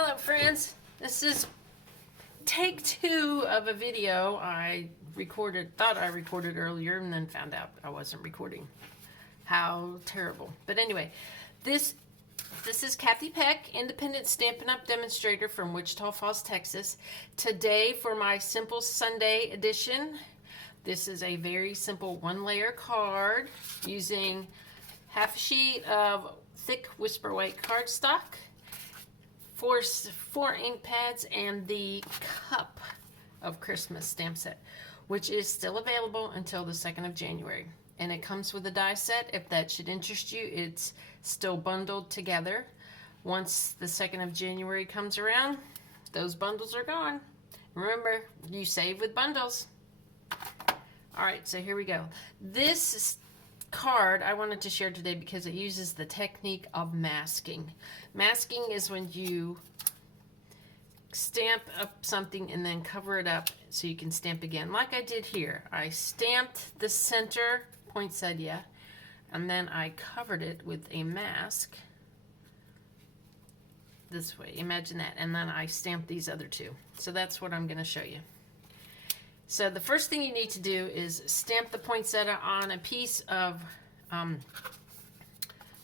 Hello friends, this is take 2 of a video thought I recorded earlier and then found out I wasn't recording. How terrible. But anyway, this is Kathy Peck, independent Stampin' Up! Demonstrator from Wichita Falls, Texas. Today for my Simple Sunday edition, this is a very simple 1-layer card using half a sheet of thick Whisper White cardstock, four ink pads, and the Cup of Christmas stamp set, which is still available until the 2nd of January. And it comes with a die set. If that should interest you, it's still bundled together. Once the 2nd of January comes around, those bundles are gone. Remember, you save with bundles. Alright, so here we go. This card I wanted to share today because it uses the technique of masking. Masking is when you stamp up something and then cover it up so you can stamp again, like I did here. I stamped the center poinsettia and then I covered it with a mask this way, imagine that, and then I stamped these other two. So that's what I'm going to show you. So the first thing you need to do is stamp the poinsettia on a piece of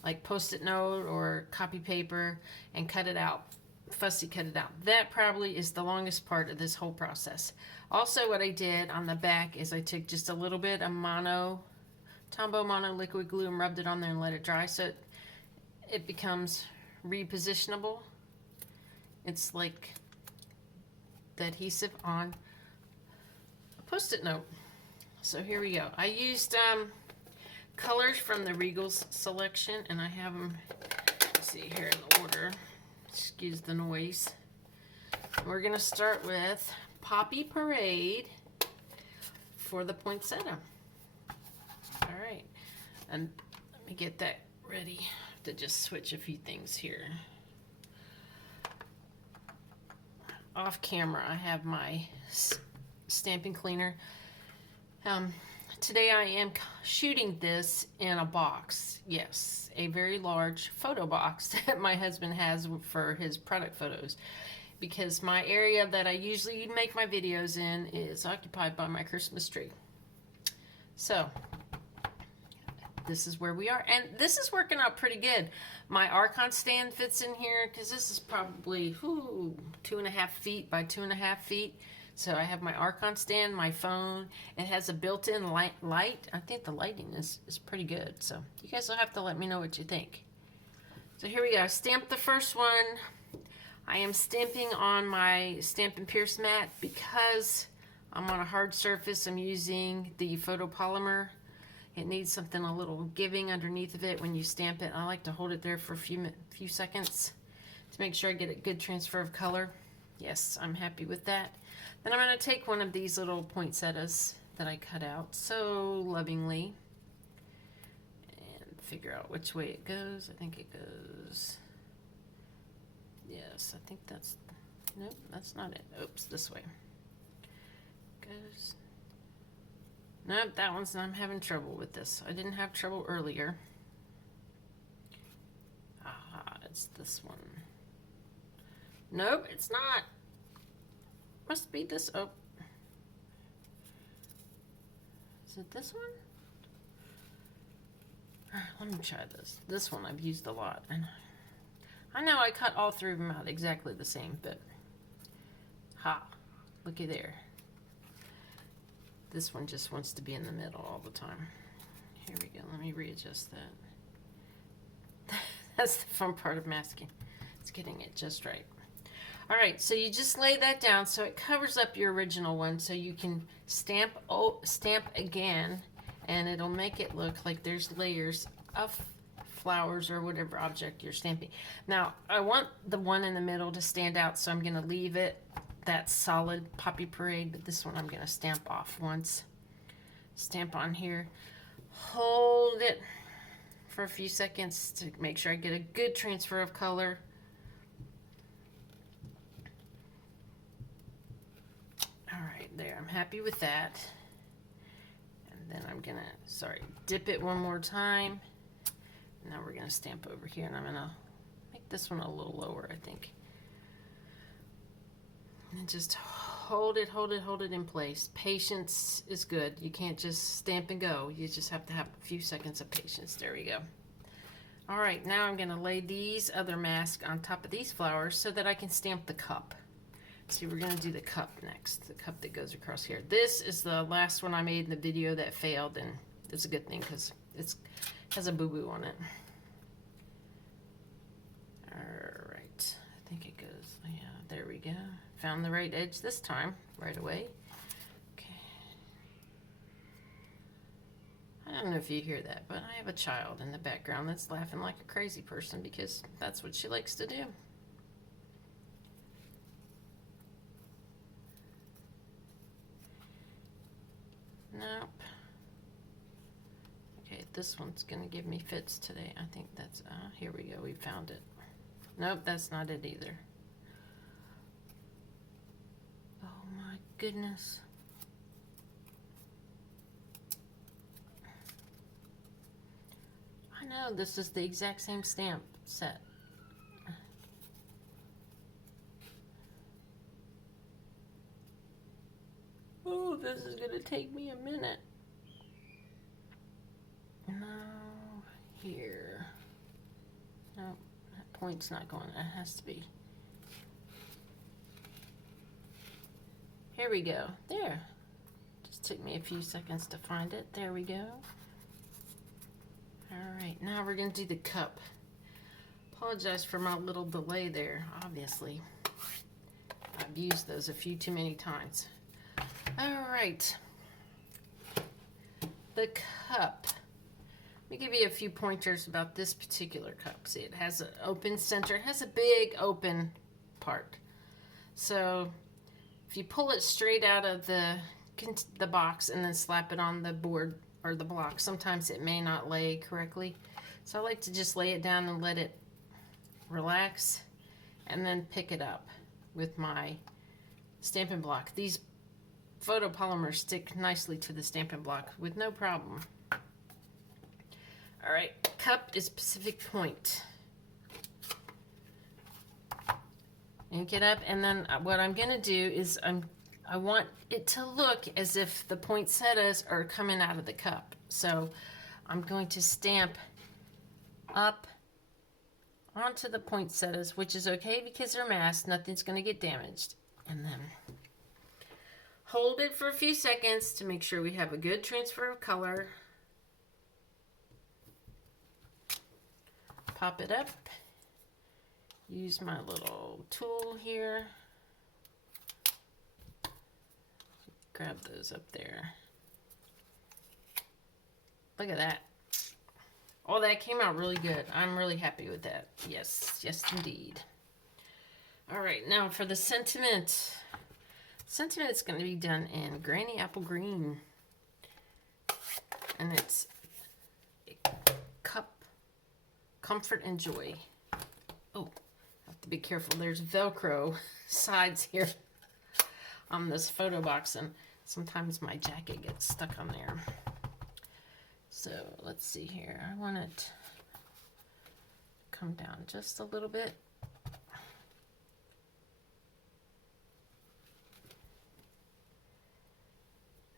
like Post-it note or copy paper and cut it out, fussy cut it out. That probably is the longest part of this whole process. Also, what I did on the back is I took just a little bit of Tombow Mono liquid glue and rubbed it on there and let it dry so it becomes repositionable. It's like the adhesive on Post-it note. So here we go. I used colors from the Regals selection, and I have them, let's see here in order. Excuse the noise. We're going to start with Poppy Parade for the poinsettia. Alright, and let me get that ready to just switch a few things here. Off camera, I have my stamping cleaner. Today I am shooting this in a box. Yes, a very large photo box that my husband has for his product photos, because my area that I usually make my videos in is occupied by my Christmas tree. So this is where we are, and this is working out pretty good. My Archon stand fits in here because this is probably 2.5 feet by 2.5 feet. So I have my Archon stand, my phone. It has a built-in light. I think the lighting is pretty good. So you guys will have to let me know what you think. So here we go. I stamped the first one. I am stamping on my Stampin' Pierce mat because I'm on a hard surface. I'm using the photopolymer. It needs something a little giving underneath of it when you stamp it. I like to hold it there for a few seconds to make sure I get a good transfer of color. Yes, I'm happy with that. Then I'm going to take one of these little poinsettias that I cut out so lovingly and figure out which way it goes. I think it goes, yes, I think that's, nope, that's not it. Oops, this way. Goes, nope, that one's, I'm having trouble with this. I didn't have trouble earlier. Aha, it's this one. Nope, it's not. Must be this. Oh, is it this one? Let me try this. This one I've used a lot, and I know I cut all 3 of them out exactly the same, but looky there. This one just wants to be in the middle all the time. Here we go. Let me readjust that. That's the fun part of masking. It's getting it just right. Alright, so you just lay that down so it covers up your original one so you can stamp again, and it'll make it look like there's layers of flowers or whatever object you're stamping. Now, I want the one in the middle to stand out, so I'm going to leave it that solid Poppy Parade, but this one I'm going to stamp off once. Stamp on here. Hold it for a few seconds to make sure I get a good transfer of color. Alright, there, I'm happy with that. And then I'm gonna, dip it one more time. Now we're gonna stamp over here, and I'm gonna make this one a little lower, I think. And just hold it, hold it, hold it in place. Patience is good. You can't just stamp and go. You just have to have a few seconds of patience. There we go. All right, now I'm gonna lay these other masks on top of these flowers so that I can stamp the cup. See, we're gonna do the cup next, the cup that goes across here. This is the last one I made in the video that failed, and it's a good thing because it has a boo-boo on it. All right, I think it goes, yeah, there we go. Found the right edge this time, right away. Okay. I don't know if you hear that, but I have a child in the background that's laughing like a crazy person because that's what she likes to do. Nope. Okay, this one's gonna give me fits today. I think that's, here we go, we found it. Nope, that's not it either. Oh my goodness. I know, this is the exact same stamp set. Oh, this is gonna take me a minute. No, here. No, that point's not going. It has to be. Here we go. There. Just took me a few seconds to find it. There we go. All right, now we're gonna do the cup. Apologize for my little delay there, obviously. I've used those a few too many times. All right, the cup. Let me give you a few pointers about this particular cup. See, it has an open center. It has a big open part. So if you pull it straight out of the box and then slap it on the board or the block, sometimes it may not lay correctly. So I like to just lay it down and let it relax and then pick it up with my Stampin' Block. These photopolymers stick nicely to the Stampin' Block with no problem. All right, cup is Pacific Point. Ink it up, and then what I'm gonna do is I want it to look as if the poinsettias are coming out of the cup. So I'm going to stamp up onto the poinsettias, which is okay because they're masked, nothing's gonna get damaged. And then hold it for a few seconds to make sure we have a good transfer of color. Pop it up. Use my little tool here. Grab those up there. Look at that. Oh, that came out really good. I'm really happy with that. Yes, yes indeed. All right, now for the sentiment. Sentiment is going to be done in Granny Apple Green. And it's Cup, Comfort and Joy. Oh, I have to be careful. There's Velcro sides here on this photo box, and sometimes my jacket gets stuck on there. So let's see here. I want it to come down just a little bit.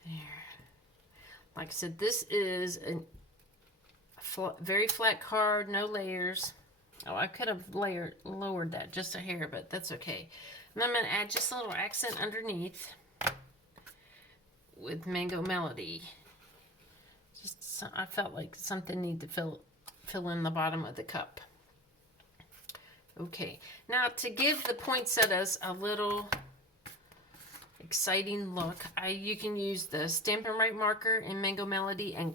There. Like I said, this is a very flat card, no layers. Oh, I could have lowered that just a hair, but that's okay. And I'm going to add just a little accent underneath with Mango Melody. Just, I felt like something needed to fill in the bottom of the cup. Okay, now to give the poinsettias a little exciting look, you can use the Stampin' Right marker in Mango Melody and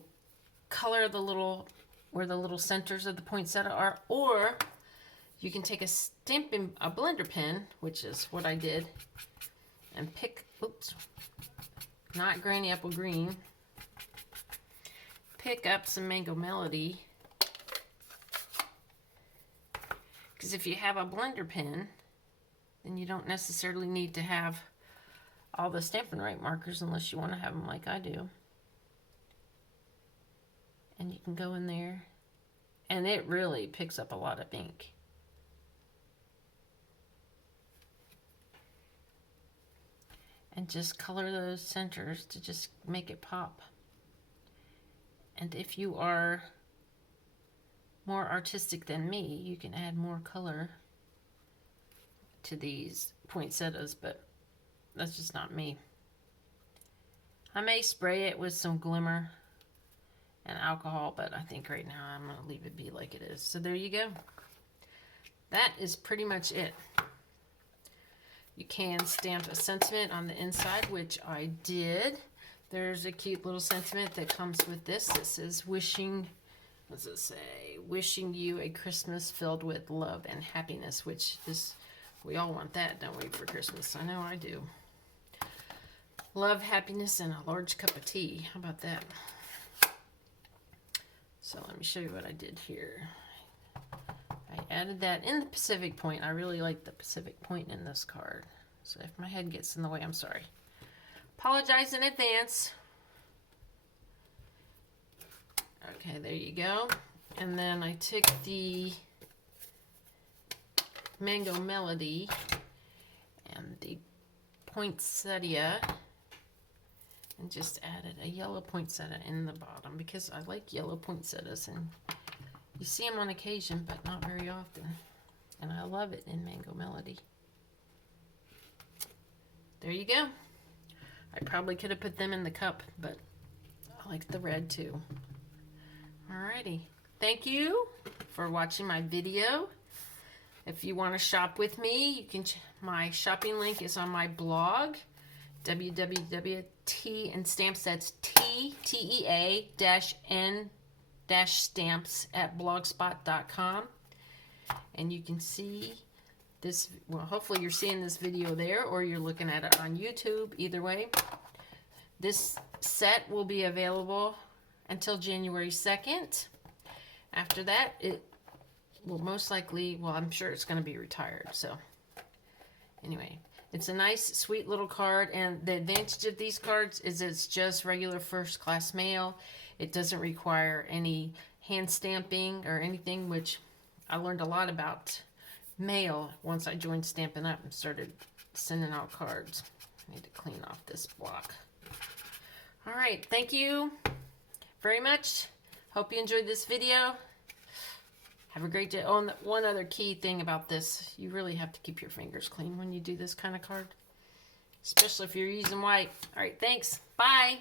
color the little, where the little centers of the poinsettia are, or you can take a blender pen, which is what I did, and pick, oops, not Granny Apple Green, pick up some Mango Melody, because if you have a blender pen, then you don't necessarily need to have all the Stampin' Right markers unless you want to have them like I do. And you can go in there, and it really picks up a lot of ink. and just color those centers to just make it pop. And if you are more artistic than me, you can add more color to these poinsettias, but that's just not me. I may spray it with some glimmer and alcohol, but I think right now I'm going to leave it be like it is. So there you go. That is pretty much it. You can stamp a sentiment on the inside, which I did. There's a cute little sentiment that comes with this. It says, wishing, what does it say? Wishing you a Christmas filled with love and happiness, which is, we all want that, don't we, for Christmas? I know I do. Love, happiness, and a large cup of tea. How about that? So let me show you what I did here. I added that in the Pacific Point. I really like the Pacific Point in this card. So if my head gets in the way, I'm sorry. Apologize in advance. Okay, there you go. And then I took the Mango Melody and the poinsettia and just added a yellow poinsettia in the bottom because I like yellow poinsettias, and you see them on occasion but not very often, and I love it in Mango Melody. There you go. I probably could have put them in the cup, but I like the red too. Alrighty, thank you for watching my video. If you want to shop with me, you can. My shopping link is on my blog, www.T&Stamps. That's TEA-N-Stamps at blogspot.com. And you can see this. Well, hopefully you're seeing this video there, or you're looking at it on YouTube. Either way, this set will be available until January 2nd. After that, it will most likely, well, I'm sure it's going to be retired. So anyway, it's a nice, sweet little card, and the advantage of these cards is it's just regular first-class mail. It doesn't require any hand stamping or anything, which I learned a lot about mail once I joined Stampin' Up! And started sending out cards. I need to clean off this block. All right, thank you very much. Hope you enjoyed this video. Have a great day. Oh, and one other key thing about this, you really have to keep your fingers clean when you do this kind of card, especially if you're using white. All right, thanks. Bye.